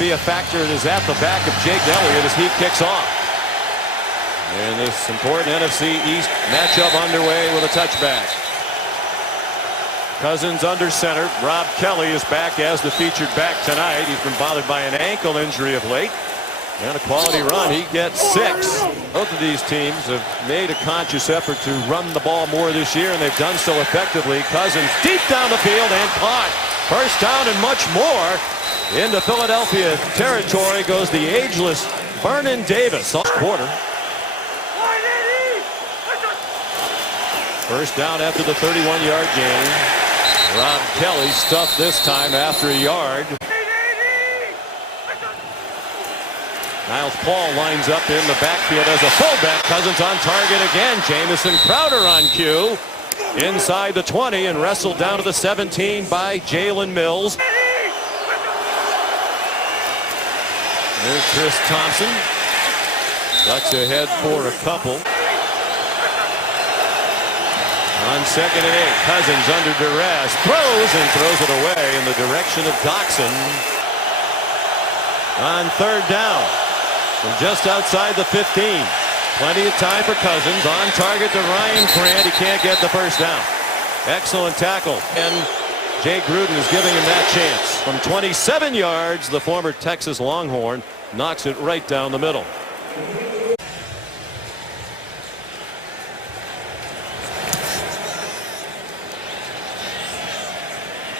be a factor that is at the back of Jake Elliott as he kicks off. And this important NFC East matchup underway with a touchback. Cousins under center. Rob Kelly is back as the featured back tonight. He's been bothered by an ankle injury of late. And a quality run. He gets 6. Both of these teams have made a conscious effort to run the ball more this year, and they've done so effectively. Cousins deep down the field and caught. First down and much more. Into Philadelphia territory goes the ageless Vernon Davis. Quarter. First down after the 31-yard gain. Rob Kelly stuffed this time after a yard. Niles Paul lines up in the backfield as a fullback. Cousins on target again. Jamison Crowder on cue. Inside the 20 and wrestled down to the 17 by Jalen Mills. There's Chris Thompson. Ducks ahead for a couple. On 2nd and 8. Cousins under duress. Throws it away in the direction of Doxson. On 3rd down. From just outside the 15. Plenty of time for Cousins. On target to Ryan Grant. He can't get the first down. Excellent tackle. And Jay Gruden is giving him that chance. From 27 yards, the former Texas Longhorn knocks it right down the middle.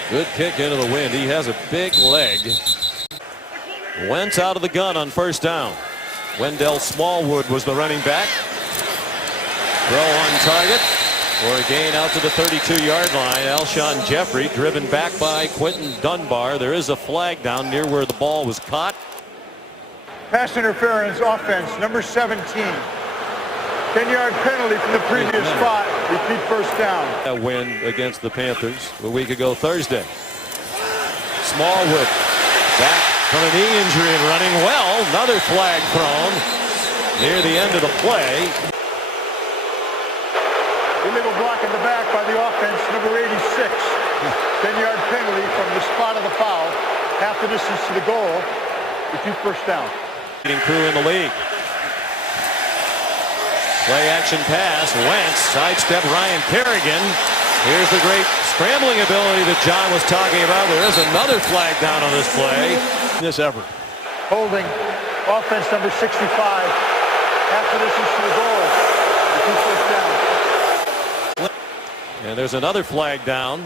Good kick into the wind. He has a big leg. Wentz out of the gun on first down. Wendell Smallwood was the running back. Throw on target for a gain out to the 32-yard line. Alshon Jeffrey driven back by Quentin Dunbar. There is a flag down near where the ball was caught. Pass interference offense, number 17. 10-yard penalty from the previous spot. Repeat first down. A win against the Panthers a week ago Thursday. Smallwood back from a knee injury and running well. Another flag thrown near the end of the play. Illegal block in the back by the offense, number 86. 10-yard penalty from the spot of the foul. Half the distance to the goal. Repeat first down. Crew in the league. Play action pass. Wentz sidestep Ryan Kerrigan. Here's the great scrambling ability that John was talking about. There is another flag down on this play. This ever. Holding offense number 65. Half the distance to the goal. Repeat first down. And there's another flag down.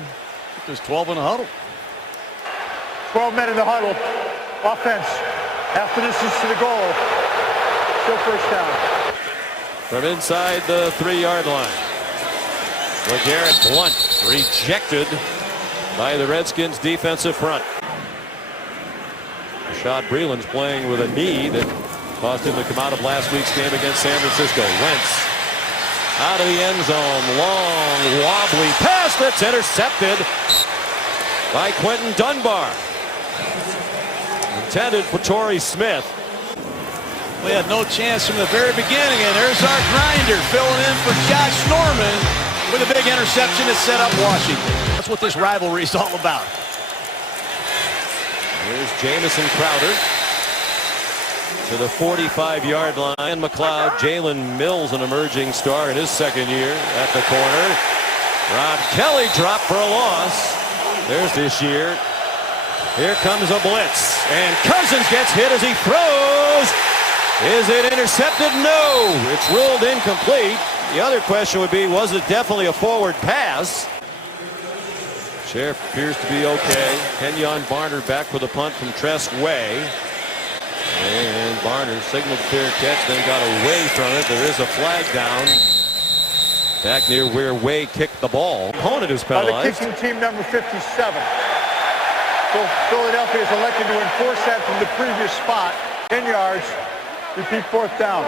There's 12 in the huddle. 12 men in the huddle. Offense. Half the distance to the goal. Still first down. From inside the 3-yard line. LeGarrette Blount rejected by the Redskins defensive front. Rashad Breeland's playing with a knee that caused him to come out of last week's game against San Francisco. Wentz out of the end zone. Long, wobbly pass that's intercepted by Quentin Dunbar. Intended for Torrey Smith. We had no chance from the very beginning, and there's our grinder filling in for Josh Norman with a big interception to set up Washington. That's what this rivalry is all about. Here's Jamison Crowder to the 45-yard line. McLeod, Jalen Mills, an emerging star in his second year at the corner. Rob Kelly dropped for a loss. There's this year. Here comes a blitz, and Cousins gets hit as he throws. Is it intercepted? No. It's ruled incomplete. The other question would be, was it definitely a forward pass? Sheriff appears to be okay. Kenyon Barner back with a punt from Tress Way. And Barner signaled fair catch, then got away from it. There is a flag down back near where Way kicked the ball. Opponent is penalized. The kicking team number 57. So Philadelphia is elected to enforce that from the previous spot. 10 yards. Repeat fourth down.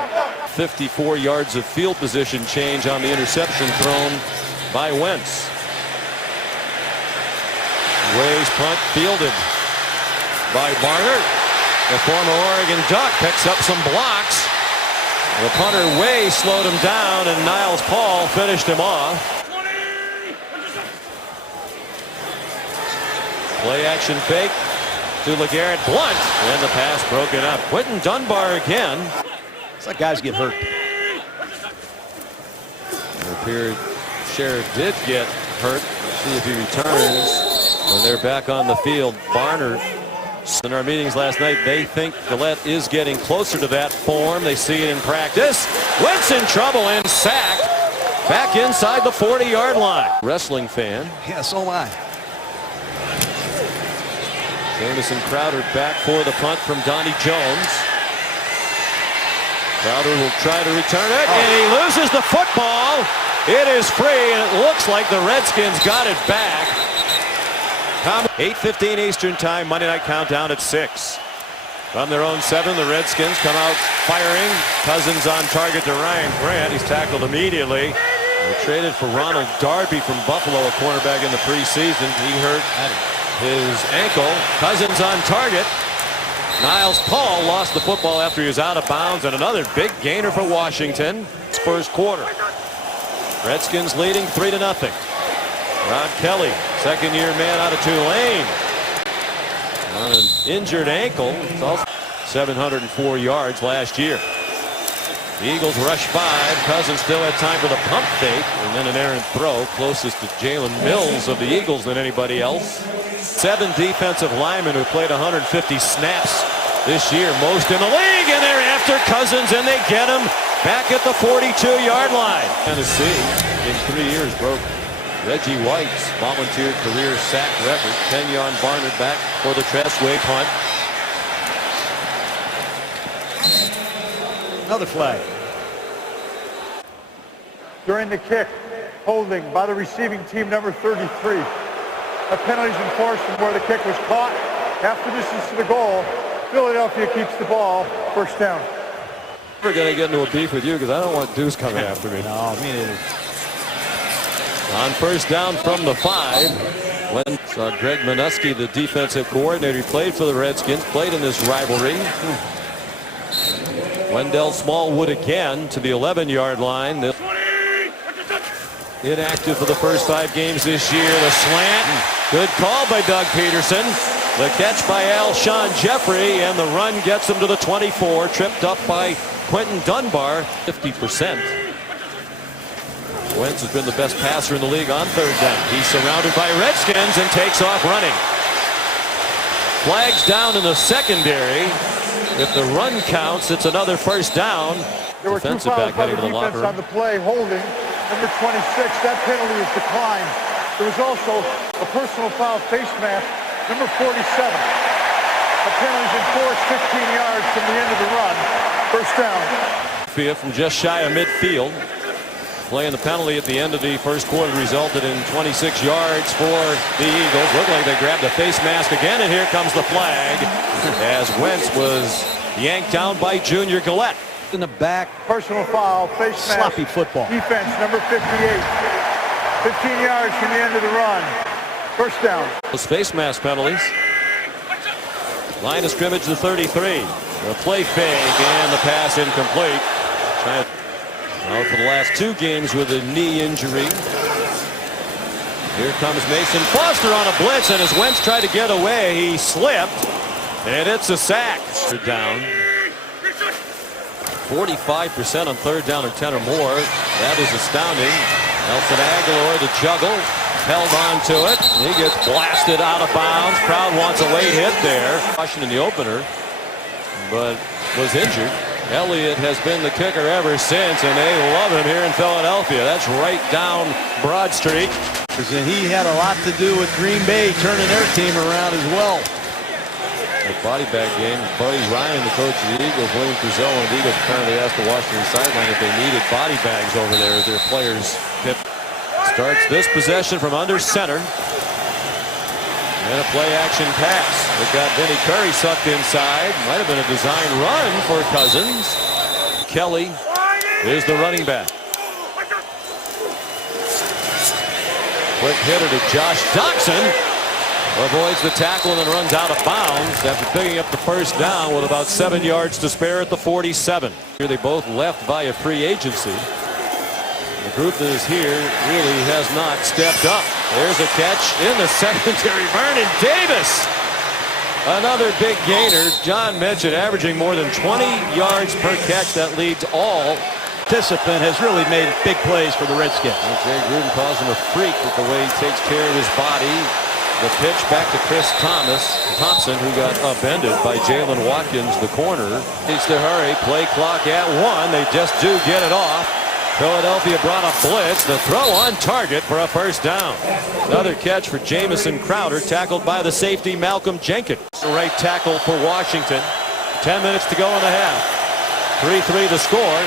54 yards of field position change on the interception thrown by Wentz. Way's punt fielded by Barner. The former Oregon Duck picks up some blocks. The punter Way slowed him down, and Niles Paul finished him off. Play action fake. to LeGarrette Blunt, and the pass broken up. Quentin Dunbar again. It's like guys get hurt. It appeared Sheriff did get hurt. See if he returns when they're back on the field. Barner, in our meetings last night, they think Gillette is getting closer to that form. They see it in practice. Wentz in trouble and sacked back inside the 40-yard line. Wrestling fan. Yeah, so am I. Jamison Crowder back for the punt from Donnie Jones. Crowder will try to return it, and he loses the football. It is free, and it looks like the Redskins got it back. 8:15 Eastern Time, Monday Night Countdown at 6. From their own 7, the Redskins come out firing. Cousins on target to Ryan Grant. He's tackled immediately. They traded for Ronald Darby from Buffalo, a cornerback in the preseason. He hurt his ankle. Cousins on target. Niles Paul lost the football after he was out of bounds, and another big gainer for Washington. It's first quarter. Redskins leading 3-0. Rod Kelly, second-year man out of Tulane. On an injured ankle. It's also 704 yards last year. The Eagles rush 5. Cousins still had time for the pump fake, and then an errant throw, closest to Jalen Mills of the Eagles than anybody else. 7 defensive linemen who played 150 snaps this year, most in the league, and they're after Cousins, and they get him back at the 42-yard line. Tennessee, in 3 years, broke Reggie White's volunteer career sack record. Kenyon Barnard back for the Tressway punt. Another flag. During the kick, holding by the receiving team, number 33. A penalty is enforced from where the kick was caught. Half the distance to the goal. Philadelphia keeps the ball. First down. We're going to get into a beef with you because I don't want Deuce coming after me. No, me neither. On first down from the 5. When Greg Minuski, the defensive coordinator, he played for the Redskins, played in this rivalry. Wendell Smallwood again to the 11-yard line. Inactive for the first 5 games this year. The slant. Good call by Doug Peterson. The catch by Alshon Jeffrey, and the run gets him to the 24. Tripped up by Quentin Dunbar. 50%. Wentz has been the best passer in the league on third down. He's surrounded by Redskins and takes off running. Flags down in the secondary. If the run counts, it's another first down. There were 2 Defensive fouls back by the heading to the locker defense room. on the play, holding. Number 26, that penalty is declined. There was also a personal foul face mask, number 47. The penalty is enforced 15 yards from the end of the run. First down. From just shy of midfield. Playing the penalty at the end of the first quarter resulted in 26 yards for the Eagles. Looked like they grabbed the face mask again, and here comes the flag as Wentz was yanked down by Junior Gillette. In the back. Personal foul, face mask. Sloppy football. Defense, number 58. 15 yards from the end of the run. First down. Those face mask penalties. Line of scrimmage to 33. The play fake and the pass incomplete. Out for the last 2 games with a knee injury. Here comes Mason Foster on a blitz, and as Wentz tried to get away, he slipped, and it's a sack. Third down. 45% on third down or 10 or more. That is astounding. Nelson Aguilar, the juggle, held on to it. He gets blasted out of bounds. Crowd wants a late hit there. Caution in the opener, but was injured. Elliott has been the kicker ever since, and they love him here in Philadelphia. That's right down Broad Street. And he had a lot to do with Green Bay turning their team around as well. The body bag game. Buddy Ryan, the coach of the Eagles, William Frizzell, and the Eagles apparently asked the Washington sideline if they needed body bags over there as their players hit. Starts this possession from under center. And a play-action pass. It got Vinny Curry sucked inside. Might have been a design run for Cousins. Kelly is the running back. Quick hitter to Josh Doxson. Avoids the tackle and then runs out of bounds after picking up the first down with about 7 yards to spare at the 47. Here they both left via free agency. The group that is here really has not stepped up. There's a catch in the secondary. Vernon Davis Another big gainer. John mentioned averaging more than 20 yards per catch. That leads all. Participant has really made big plays for the Redskins. Jay Gruden calls him a freak with the way he takes care of his body. The pitch back to Chris Thompson, who got upended by Jalen Watkins, the corner. Needs to hurry. Play clock at 1. They just do get it off. Philadelphia brought a blitz. The throw on target for a first down. Another catch for Jamison Crowder, tackled by the safety Malcolm Jenkins. The right tackle for Washington. 10 minutes to go in the half. 3-3 the score.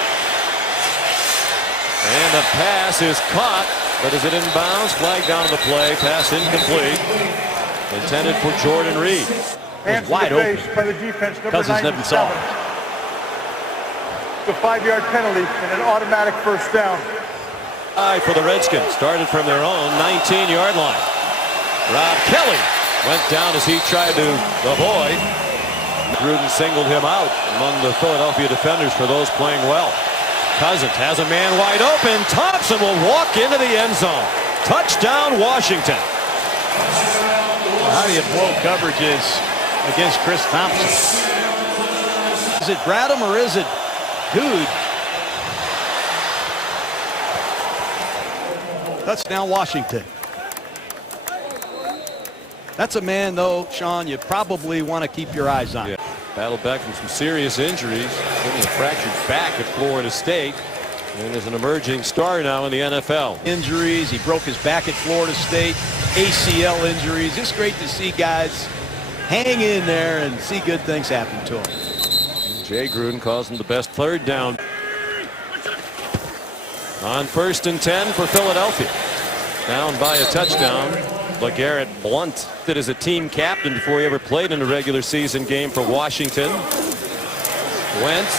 And the pass is caught, but is it in bounds? Flag down to the play. Pass incomplete. Intended for Jordan Reed. Hands wide open open. by the defense, number Cousins never saw 97. it. The 5-yard penalty and an automatic first down. For the Redskins, started from their own 19-yard line. Rob Kelly went down as he tried to avoid. Gruden singled him out among the Philadelphia defenders for those playing well. Cousins has a man wide open. Thompson will walk into the end zone. Touchdown, Washington. Well, how do you blow coverages against Chris Thompson? Is it Bradham or is it Good? Touchdown, Washington. That's a man, though, Sean, you probably want to keep your eyes on. Yeah. Battled back from some serious injuries, getting a fractured back at Florida State, and is an emerging star now in the NFL. Injuries, he broke his back at Florida State, ACL injuries. It's great to see guys hang in there and see good things happen to them. Jay Gruden calls him the best third down. On 1st and 10 for Philadelphia. Down by a touchdown. LeGarrette Blount did as a team captain before he ever played in a regular season game for Washington. Wentz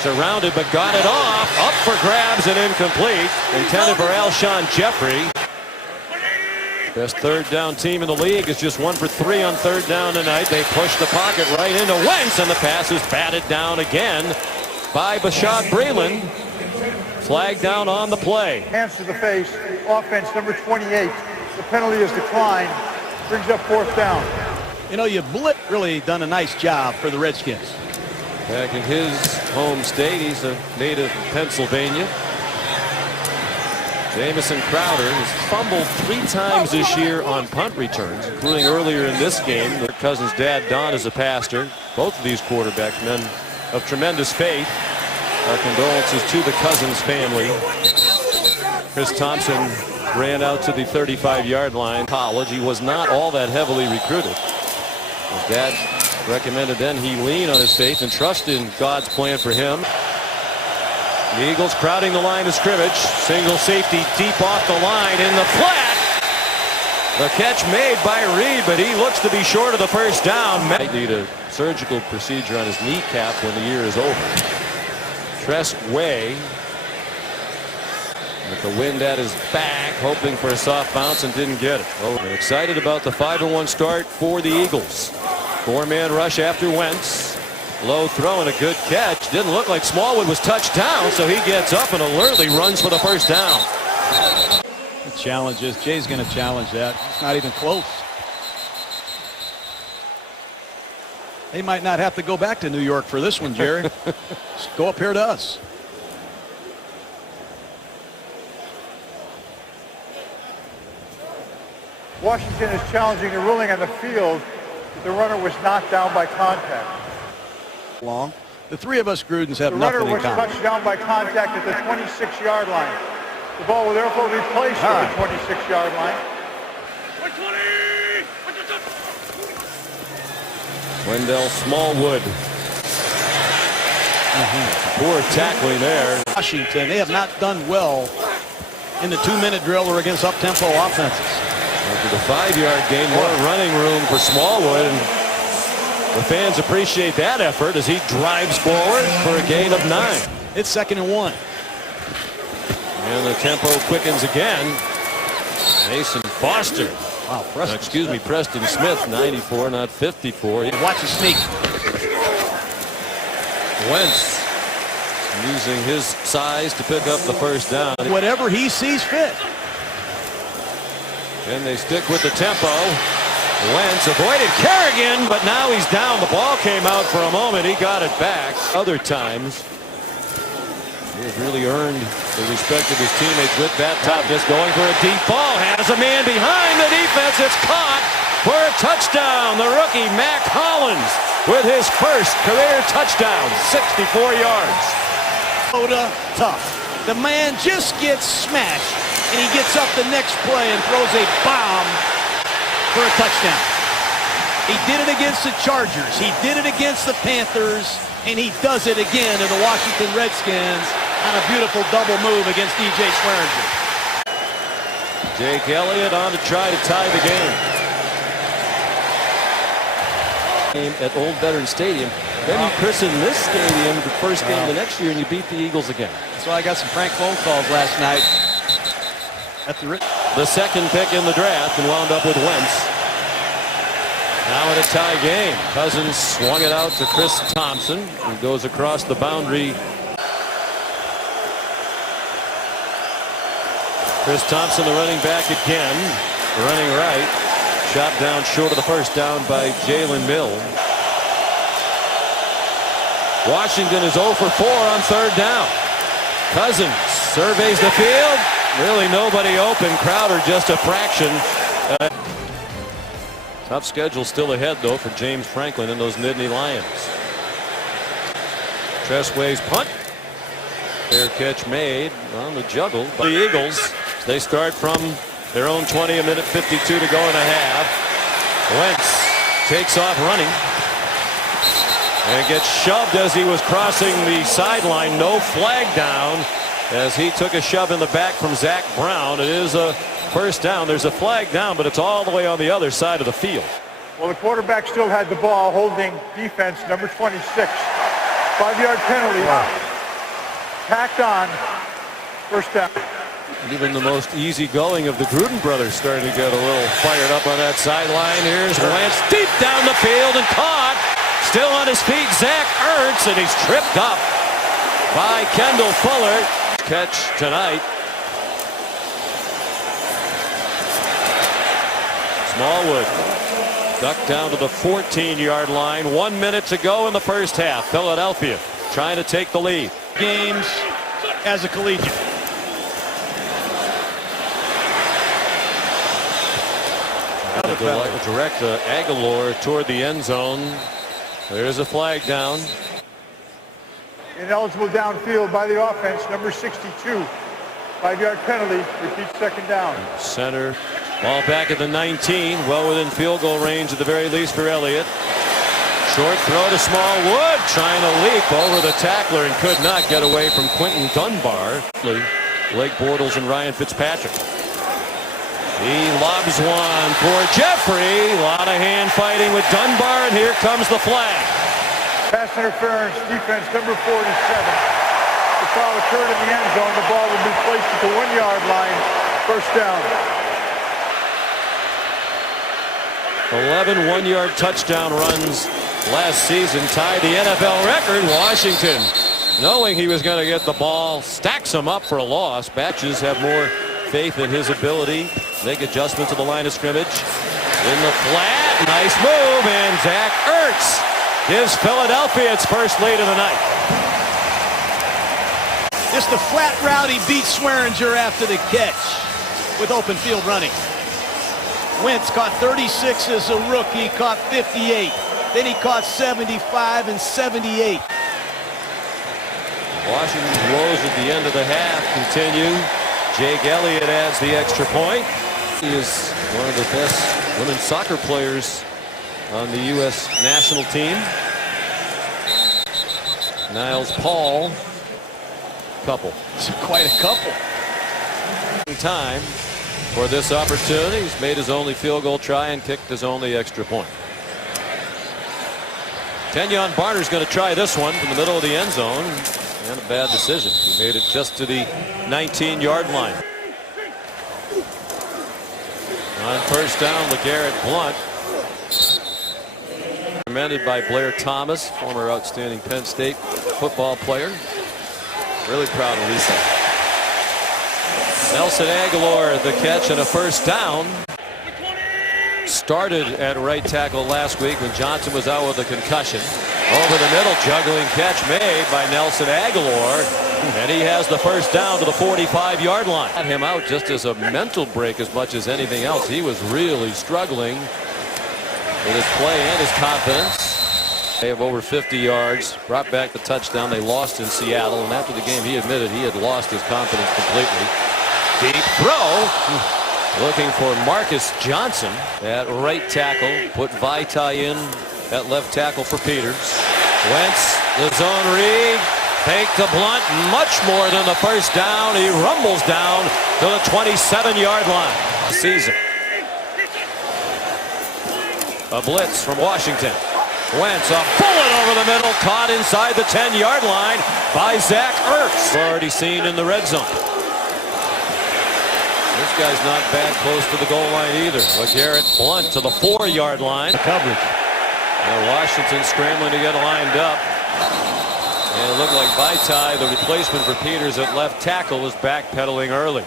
surrounded but got it off. Up for grabs and incomplete. Intended for Alshon Jeffrey. Best third down team in the league is just 1 for 3 on third down tonight. They push the pocket right into Wentz, and the pass is batted down again by Bashaud Breeland. Flag down on the play. Hands to the face. Offense number 28. The penalty is declined. Brings up 4th down. You know, Blitt really done a nice job for the Redskins. Back in his home state, he's a native of Pennsylvania. Jamison Crowder has fumbled 3 times this year on punt returns, including earlier in this game. Their cousin's dad, Don, is a pastor. Both of these quarterbacks, men of tremendous faith. Our condolences to the Cousins family. Chris Thompson ran out to the 35-yard line. College, he was not all that heavily recruited. His dad recommended then he lean on his faith and trust in God's plan for him. The Eagles crowding the line of scrimmage. Single safety deep off the line in the flat. The catch made by Reed, but he looks to be short of the first down. Might need a surgical procedure on his kneecap when the year is over. Tress Way with the wind at his back, hoping for a soft bounce and didn't get it. Oh, they're excited about the 5-1 start for the Eagles. 4-man rush after Wentz. Low throw and a good catch. Didn't look like Smallwood was touched down, so he gets up and alertly runs for the first down. The challenge is, Jay's going to challenge that. It's not even close. They might not have to go back to New York for this one, Jerry. Just go up here to us. Washington is challenging the ruling on the field that the runner was knocked down by contact. Long. The 3 of us Grudens have The nothing runner in was common. touched down by contact at the 26-yard line. The ball will therefore be placed at the 26-yard line. Wendell Smallwood. Poor tackling there. Washington, they have not done well in the 2-minute drill or against up-tempo offenses. After the 5-yard gain, more running room for Smallwood, and the fans appreciate that effort as he drives forward for a gain of 9. It's 2nd and 1. And the tempo quickens again. Mason Foster. Wow, Preston Smith, 94, not 54. Watch the sneak. Wentz using his size to pick up the first down. Whatever he sees fit. And they stick with the tempo. Wentz avoided Kerrigan, but now he's down. The ball came out for a moment. He got it back. Other times, he has really earned the respect of his teammates with that top disc. Going for a deep ball. Has a man behind the defense. It's caught for a touchdown. The rookie, Mac Hollins, with his first career touchdown. 64 yards. Tough. The man just gets smashed, and he gets up the next play and throws a bomb for a touchdown. He did it against the Chargers. He did it against the Panthers, and he does it again to the Washington Redskins on a beautiful double move against DJ Swearinger. Jake Elliott on to try to tie the game. At Old Veterans Stadium. Then you christen this stadium the first game the next year, and you beat the Eagles again. So I got some prank phone calls last night. The second pick in the draft and wound up with Wentz. Now in a tie game. Cousins swung it out to Chris Thompson, who goes across the boundary. Chris Thompson, the running back again, running right. Shot down short of the first down by Jalen Mills. Washington is 0 for 4 on third down. Cousins surveys the field. Really nobody open. Crowder just a fraction. Tough schedule still ahead, though, for James Franklin and those Nittany Lions. Tressway's punt. Fair catch made on the juggle by the Eagles. They start from their own 20, a minute 52 to go and a half. Wentz takes off running and gets shoved as he was crossing the sideline. No flag down as he took a shove in the back from Zach Brown. It is a first down. There's a flag down, but it's all the way on the other side of the field. Well, the quarterback still had the ball, holding defense, number 26. 5-yard penalty. Tacked on. First down. And even the most easygoing of the Gruden brothers starting to get a little fired up on that sideline. Here's Wentz deep down the field and caught. Still on his feet, Zach Ertz, and he's tripped up by Kendall Fuller. Catch tonight. Smallwood ducked down to the 14-yard line. 1 minute to go in the first half. Philadelphia trying to take the lead. Games as a collegiate. Direct Aguilar toward the end zone. There's a flag down. Ineligible downfield by the offense, number 62. 5-yard penalty, repeat second down. Center, ball back at the 19, well within field goal range at the very least for Elliott. Short throw to Smallwood, trying to leap over the tackler and could not get away from Quentin Dunbar. Blake Bortles and Ryan Fitzpatrick. He lobs one for Jeffrey. A lot of hand fighting with Dunbar, and here comes the flag. Pass interference, defense number 47. The foul occurred in the end zone. The ball will be placed at the 1-yard line. First down. 11 one-yard touchdown runs last season tied the NFL record. Washington, knowing he was going to get the ball, stacks him up for a loss. Batches have more faith in his ability. Make adjustments to the line of scrimmage. In the flat, nice move, and Zach Ertz gives Philadelphia its first lead of the night. Just the flat route, he beat Swearinger after the catch with open field running. Wentz caught 36 as a rookie, caught 58. Then he caught 75 and 78. Washington's woes at the end of the half continue. Jake Elliott adds the extra point. He is one of the best women's soccer players on the U.S. national team. Niles Paul, couple. It's quite a couple. Time for this opportunity. He's made his only field goal try and kicked his only extra point. Kenyon Barner's going to try this one from the middle of the end zone. And a bad decision. He made it just to the 19-yard line. On first down, LeGarrette Blount. Recommended by Blair Thomas, former outstanding Penn State football player. Really proud of Lisa. Nelson Aguilar the catch and a first down. started at right tackle last week when Johnson was out with a concussion. Over the middle, juggling catch made by Nelson Aguilar, and he has the first down to the 45-yard line. Got him out just as a mental break as much as anything else. He was really struggling with his play and his confidence. They have over 50 yards, brought back the touchdown. They lost in Seattle, and after the game he admitted he had lost his confidence completely. Deep throw, looking for Marcus Johnson at right tackle. Put Vaitai in at left tackle for Peters. Wentz, the zone read, fake to Blunt, much more than the first down. He rumbles down to the 27-yard line. Season. A blitz from Washington. Wentz, a bullet over the middle, caught inside the 10-yard line by Zach Ertz. Already seen in the red zone. This guy's not bad close to the goal line either. LeGarrette Blunt to the 4-yard line. Coverage. Now Washington scrambling to get lined up. And it looked like Vaitai, the replacement for Peters at left tackle, was backpedaling early.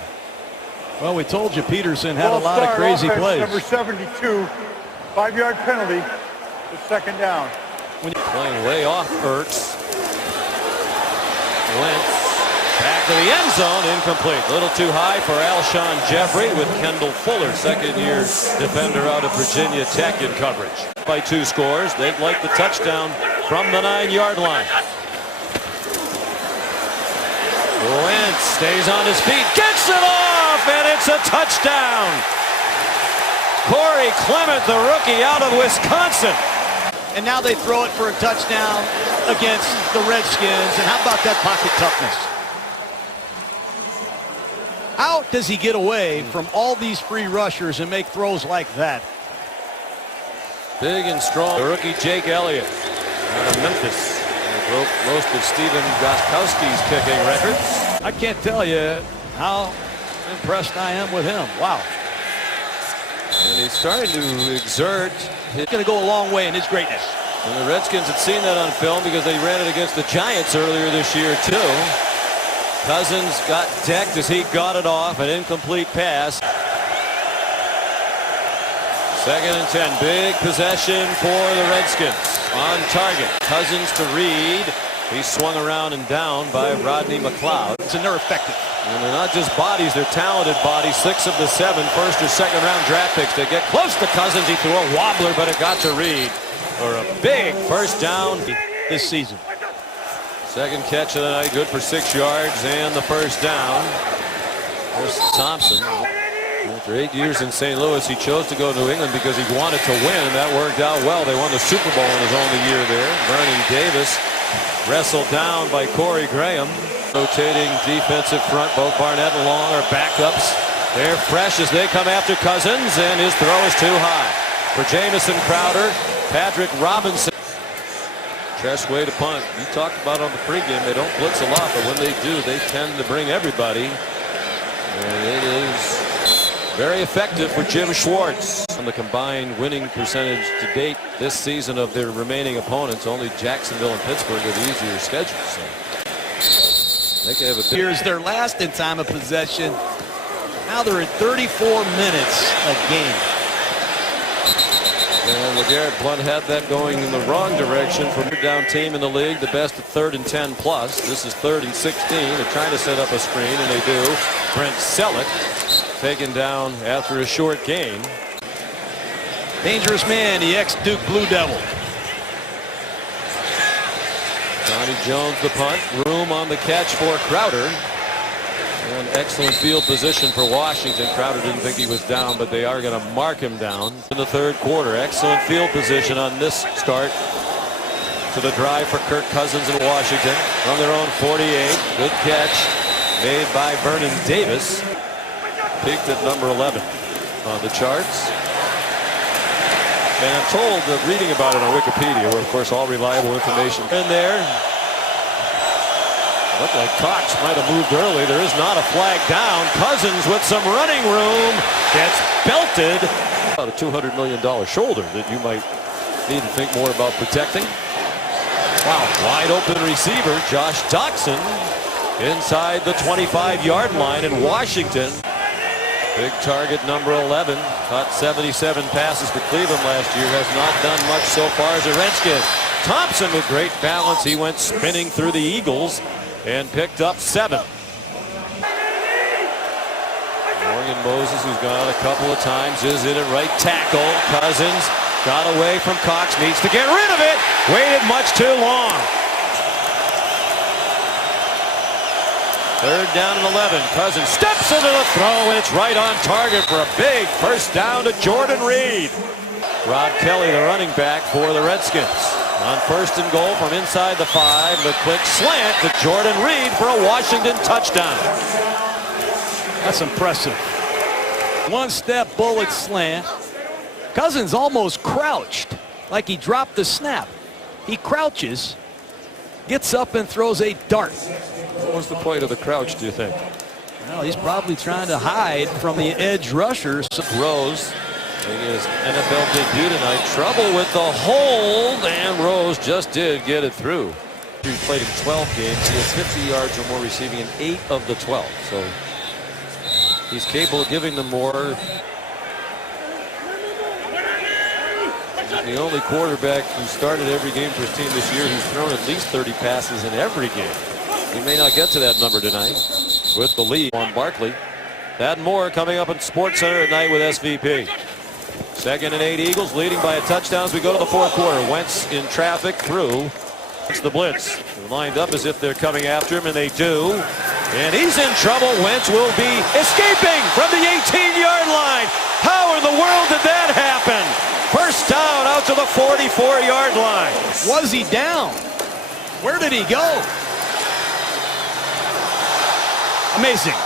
Well, we told you Peterson had a lot of crazy plays. Number 72, 5-yard penalty. The second down. Playing way off Ertz. Wentz back to the end zone, incomplete. A little too high for Alshon Jeffrey with Kendall Fuller, second-year defender out of Virginia Tech, in coverage. By 2 scores, they'd like the touchdown from the 9-yard line. Wentz stays on his feet, gets it off, and it's a touchdown. Corey Clement, the rookie out of Wisconsin. And now they throw it for a touchdown against the Redskins. And how about that pocket toughness? How does he get away from all these free rushers and make throws like that? Big and strong. The rookie Jake Elliott out of Memphis. He broke most of Stephen Gostkowski's kicking records. I can't tell you how impressed I am with him. Wow. And he's starting to exert. He's going to go a long way in his greatness. And the Redskins had seen that on film because they ran it against the Giants earlier this year too. Cousins got decked as he got it off, an incomplete pass. 2nd and 10, big possession for the Redskins. On target, Cousins to Reed. He's swung around and down by Rodney McLeod. And they're effective. And they're not just bodies, they're talented bodies. 6 of the 7 first or second round draft picks. They get close to Cousins. He threw a wobbler, but it got to Reed for a big first down this season. Second catch of the night, good for 6 yards and the first down. There's Thompson. After 8 years in St. Louis, he chose to go to New England because he wanted to win, and that worked out well. They won the Super Bowl in his only year there. Vernon Davis wrestled down by Corey Graham. Rotating defensive front, both Barnett and Long are backups. They're fresh as they come after Cousins, and his throw is too high. For Jamison Crowder, Patrick Robinson. Best way to punt. You talked about on the pregame, they don't blitz a lot, but when they do, they tend to bring everybody. And it is very effective for Jim Schwartz. On the combined winning percentage to date this season of their remaining opponents, only Jacksonville and Pittsburgh with easier schedules. So they can have a big... Here's their last in time of possession. Now they're at 34 minutes a game. And LeGarrette Blunt had that going in the wrong direction for a down team in the league, the best at 3rd and 10 plus. This is 3rd and 16. They're trying to set up a screen, and they do. Brent Selleck taken down after a short gain. Dangerous man, the ex-Duke Blue Devil. Johnny Jones the punt. Room on the catch for Crowder. And excellent field position for Washington. Crowder didn't think he was down, but they are going to mark him down in the 3rd quarter. Excellent field position on this start to the drive for Kirk Cousins in Washington from their own 48. Good catch made by Vernon Davis. Peaked at number 11 on the charts. And I'm told that reading about it on Wikipedia, where of course all reliable information in there. Looked like Cox might have moved early. There is not a flag down. Cousins with some running room gets belted. About a $200 million shoulder that you might need to think more about protecting. Wow, wide open receiver Josh Doxson inside the 25-yard line in Washington. Big target number 11. Caught 77 passes for Cleveland last year. Has not done much so far as a Redskins. Thompson with great balance. He went spinning through the Eagles and picked up 7. Morgan Moses, who's gone a couple of times, is in at right tackle. Cousins got away from Cox. Needs to get rid of it. Waited much too long. 3rd down and 11. Cousins steps into the throw, and it's right on target for a big first down to Jordan Reed. Rod Kelly, the running back for the Redskins. On 1st and goal from inside the 5, the quick slant to Jordan Reed for a Washington touchdown. That's impressive. 1-step bullet slant. Cousins almost crouched, like he dropped the snap. He crouches, gets up and throws a dart. What was the point of the crouch, do you think? Well, he's probably trying to hide from the edge rushers. Rose making his NFL debut tonight. Trouble with the hold, and Rose just did get it through. He played in 12 games. He has 50 yards or more receiving in 8 of the 12. So he's capable of giving them more. He's the only quarterback who started every game for his team this year who's thrown at least 30 passes in every game. He may not get to that number tonight with the lead on Barkley. That and more coming up in SportsCenter at night with SVP. 2nd and 8 Eagles leading by a touchdown as we go to the 4th quarter. Wentz in traffic through. It's the blitz. They're lined up as if they're coming after him, and they do. And he's in trouble. Wentz will be escaping from the 18-yard line. How in the world did that happen? First down out to the 44-yard line. Was he down? Where did he go? Amazing.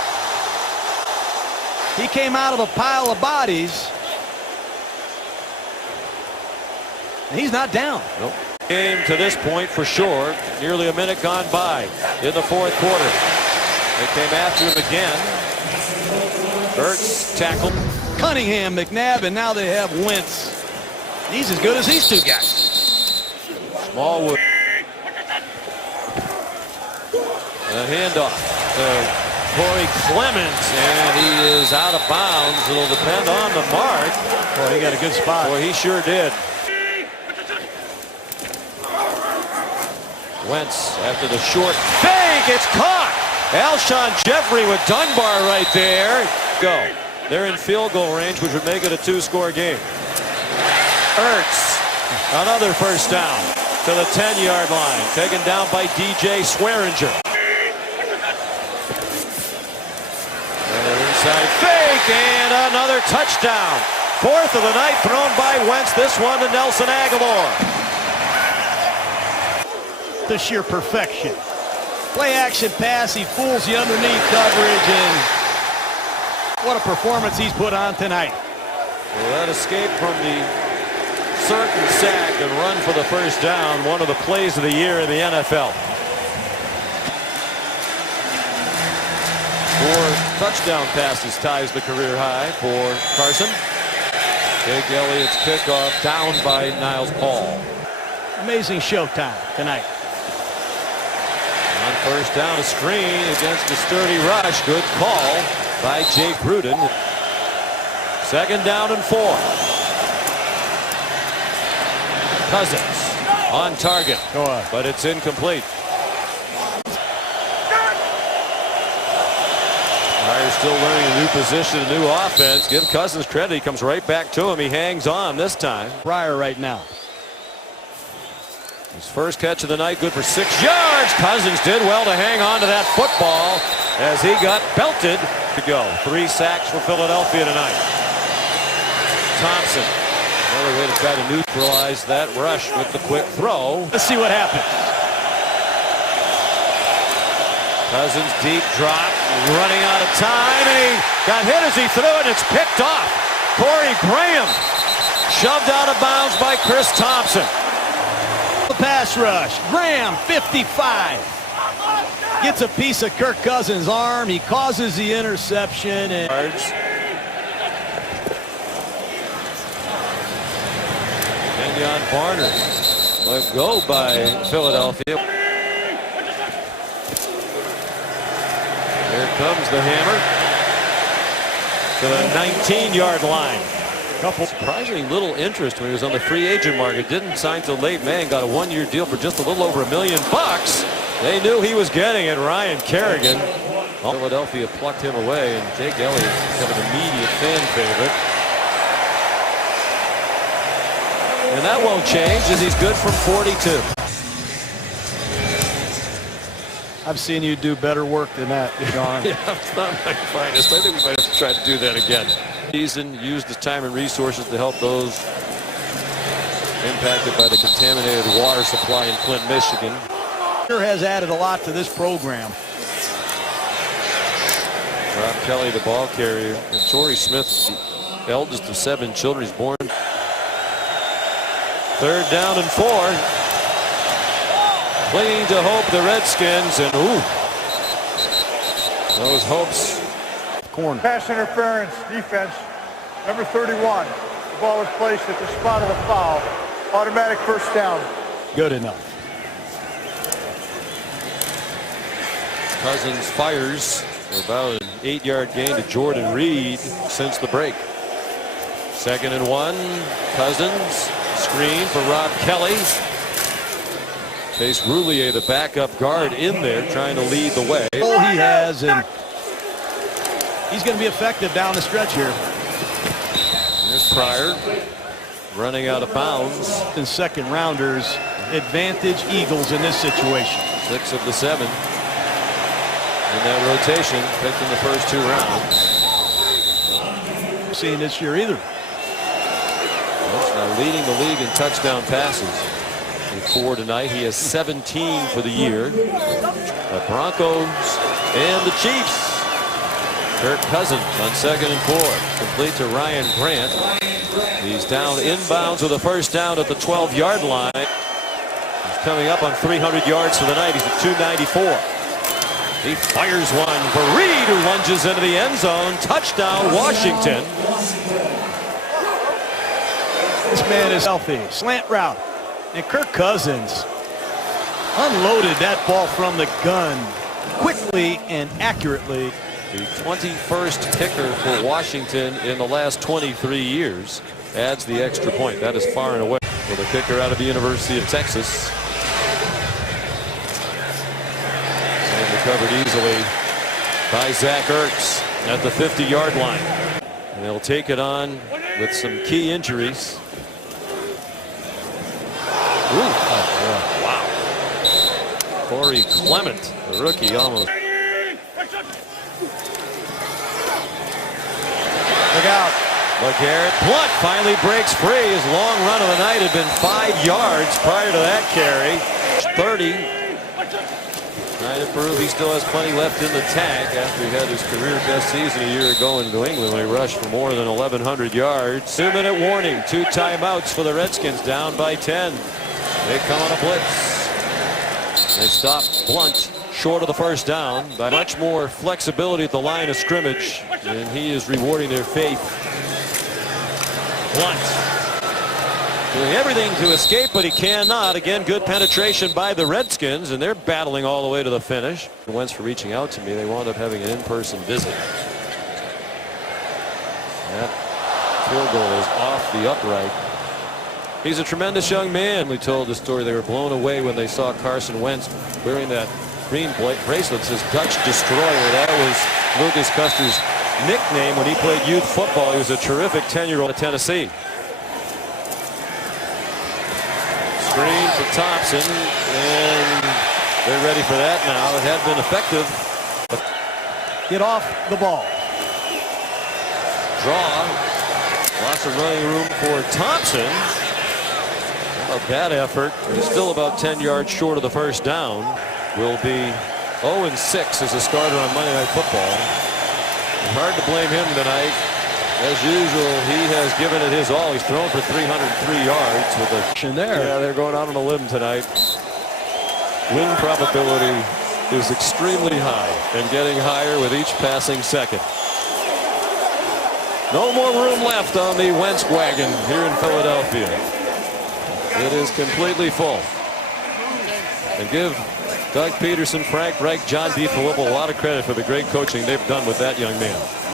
He came out of a pile of bodies. And he's not down. Nope. Game to this point for sure. Nearly a minute gone by in the 4th quarter. They came after him again. Ertz tackled. Cunningham, McNabb, and now they have Wentz. He's as good as these two guys. Smallwood. A handoff to Corey Clemens, and he is out of bounds. It'll depend on the mark. Boy, he got a good spot. Boy, he sure did. Wentz after the short fake. It's caught. Alshon Jeffrey with Dunbar right there. Go. They're in field goal range, which would make it a 2-score game. Ertz, another first down to the 10-yard line. Taken down by DJ Swearinger. And an inside fake, and another touchdown. 4th of the night thrown by Wentz. This one to Nelson Aguilar. The sheer perfection. Play action pass. He fools the underneath coverage, and what a performance he's put on tonight. Well, that escape from the certain sack and run for the first down. One of the plays of the year in the NFL. 4 touchdown passes ties the career high for Carson. Jake Elliott's kickoff down by Niles Paul. Amazing showtime tonight. On first down, a screen against a sturdy rush. Good call by Jake Gruden. 2nd down and 4. Cousins on target. Go on. But it's incomplete. Ryer's still learning a new position, a new offense. Give Cousins credit. He comes right back to him. He hangs on this time. Pryor right now. His first catch of the night, good for 6 yards. Cousins did well to hang on to that football as he got belted to go. 3 sacks for Philadelphia tonight. Thompson, another way to try to neutralize that rush with the quick throw. Let's see what happens. Cousins deep drop, running out of time, and he got hit as he threw it. It's picked off. Corey Graham shoved out of bounds by Chris Thompson. The pass rush. Graham, 55. Gets a piece of Kirk Cousins' arm. He causes the interception. And Kenyon Barner let go by Philadelphia. Here comes the hammer. to the 19-yard line. Couple surprisingly little interest when he was on the free agent market. Didn't sign till late May and got a one-year deal for just a little over $1 million. They knew he was getting it. Ryan Kerrigan. Philadelphia plucked him away, and Jake Elliott became an immediate fan favorite. And that won't change as he's good from 42. I've seen you do better work than that, John. Yeah, it's not my finest. I think we might have to try to do that again. Season used his time and resources to help those impacted by the contaminated water supply in Flint, Michigan. Sure has added a lot to this program. Rob Kelly, the ball carrier. And Torrey Smith, the eldest of 7 children. He's born. 3rd down and 4. Clinging to hope, the Redskins, and those hopes. Corner. Pass interference, defense, number 31. The ball was placed at the spot of the foul. Automatic first down. Good enough. Cousins fires about an 8-yard gain to Jordan Reed since the break. 2nd and 1. Cousins screen for Rob Kelly. Chase Roulier, the backup guard, in there trying to lead the way. Oh, he has, and he's going to be effective down the stretch here. Here's Pryor running out of bounds. And 2nd rounders advantage Eagles in this situation. 6 of the 7 in that rotation, picked in the first 2 rounds. Seen this year either. He's now leading the league in touchdown passes. With 4 tonight, he has 17 for the year. The Broncos and the Chiefs. Kirk Cousins on 2nd and 4. Complete to Ryan Grant. He's down inbounds with a first down at the 12-yard line. He's coming up on 300 yards for the night. He's at 294. He fires one for Reed, who lunges into the end zone. Touchdown, Washington. This man is healthy. Slant route. And Kirk Cousins unloaded that ball from the gun quickly and accurately. The 21st kicker for Washington in the last 23 years. Adds the extra point. That is far and away for the kicker out of the University of Texas. And recovered easily by Zach Ertz at the 50-yard line. And they'll take it on with some key injuries. Ooh, wow. Corey Clement, the rookie, almost. Look out. LeGarrette Blount finally breaks free. His long run of the night had been 5 yards prior to that carry. 30. Trying to prove he still has plenty left in the tank after he had his career best season a year ago in New England when he rushed for more than 1,100 yards. 2-minute warning. 2 timeouts for the Redskins, down by 10. They come on a blitz. They stop Blount short of the first down by much more flexibility at the line of scrimmage, and he is rewarding their faith. Blount doing everything to escape, but he cannot. Again, good penetration by the Redskins, and they're battling all the way to the finish. Wentz for reaching out to me. They wound up having an in-person visit. That field goal is off the upright. He's a tremendous young man. We told the story. They were blown away when they saw Carson Wentz wearing that green bracelet that says Dutch Destroyer. That was Lucas Custer's nickname when he played youth football. He was a terrific 10-year-old at Tennessee. Screen for Thompson, and they're ready for that now. It had been effective. Get off the ball. Draw. Lots of running room for Thompson. A bad effort. He's still about 10 yards short of the first down. Will be 0-6 as a starter on Monday Night Football. Hard to blame him tonight. As usual, he has given it his all. He's thrown for 303 yards with a there. Yeah, they're going out on a limb tonight. Win probability is extremely high and getting higher with each passing second. No more room left on the Wentz wagon here in Philadelphia. It is completely full. And give Doug Peterson, Frank Reich, John DeFilippo a lot of credit for the great coaching they've done with that young man.